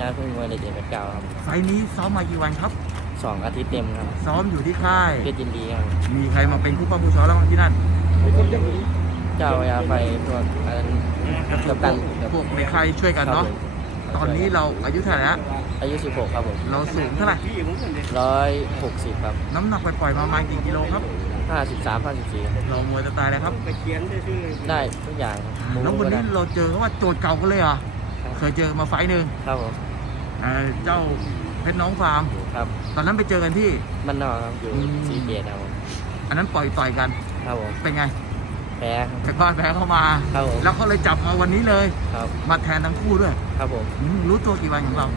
ญาพึ่งมวยเลเจนด์เก้าครับไฟล์นี้ซ้อมมากี่วันครับ สองอาทิตย์เต็มครับซ้อมอยู่ที่ค่าย เพชรยินดีครับมีใครมาเป็นคู่ป้าผู้ซ้อมแล้วบ้างที่นั่นเจ้าพญาไฟพวกอันนั้นกับตันกับพวกในค่ายช่วยกันเนาะครับผมตอนนี้เราอายุเท่าไหร่แล้วอายุ 16 ครับผมเราสูงเท่าไหร่ 160 ครับ น้ำหนักปล่อยๆมาประมาณกี่กิโลครับ 53 54ครับเรามวยจะตายเลยครับ ได้ทุกอย่างครับแล้ววันนี้เราเจอเขาว่าโจทย์เก่ากันเลยเหรอ เคยเจอมาไฟล์หนึ่งครับผมเอ่อเจ้าเพชรน้องฟาร์ม ครับตอนนั้นไปเจอกันที่มันนอกครับอยู่อืม สีเกตครับผมอันนั้นปล่อยต่อยกัน ครับผมเป็นไงแพ้ครับแต่ก็แพ้เข้ามา ครับผม แล้วก็เลยจับมาวันนี้เลย ครับมาแทนทั้งคู่ด้วยครับผมอืมรู้ตัวกี่วันของเรา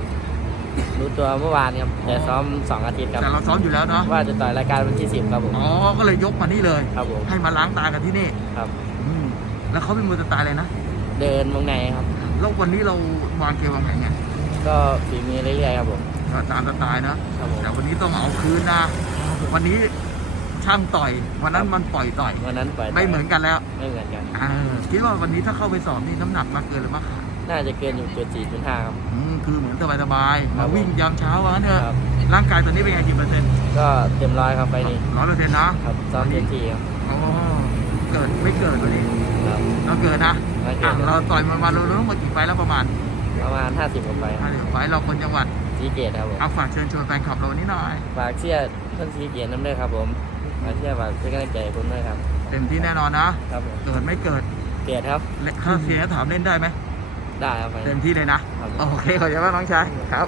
รู้ตัวเมื่อวานครับแต่ซ้อม2อาทิตย์ครับแต่เราซ้อมอยู่แล้วเนาะ ว่าจะต่อยรายการวันที่10ครับผมอ๋อ ก็เลยยกมานี่เลย ครับผมให้มาล้างตากันที่นี่ครับ อืมแล้วเขาเป็นมือตายเลยนะ เดินวงในครับ แล้ววันนี้เราวางเกมวางแผนไงก็ฝีมือเรื่อยๆครับผมก็ตามสไตล์นะครับผมแต่วันนี้ต้องเอาคืนนะวันนี้ช่างต่อย วันนั้นมันปล่อยต่อย วันนั้นปล่อยไม่เหมือนกันแล้วไม่เหมือนกันอ่าคิดว่าวันนี้ถ้าเข้าไปสอบนี่น้ำหนักมาเกินหรือมาขาดน่าจะเกินอยู่จุดสี่จุดห้าครับอืมคือเหมือนสบายๆครัมาบวิ่งยามเช้าว่างั้นเถอะครับร่างกายตอนนี้เป็นไงกี่เปอร์เซ็นต์ก็เต็มร้อยครับไฟล์นี้ร้อยเปอร์เซ็นต์นะครับซ้อมเต็มที่ครับอ๋อเกิดไม่เกิดวันนี้ ครับเราเกิดนะไม่เกิอะนเราต่อยมามาเราต้องมากี่ไฟล์แล้วประมาณประมาณห้าสิบกว่าไฟล์คห้ารับสิบไฟล์เราคนจังหวัดสีเกตครับผมเอาฝากเชิญชวนแฟนคลับเราวันนี้หน่อย ฝากเชียร์เพื่อนสีเกตน้ำเด้อครับผมฝากเชียร์ฝากเป็นกำลังใจให้ผมด้วยครับ เต็มที่แน่นอนนะครับผมเกิดไม่เกิดเกตครับและค่าเสียถามเล่นได้ไหมได้ครับไฟล์เต็มที่เลยนะครับ โอเคขอบคุณมากน้องชายครับ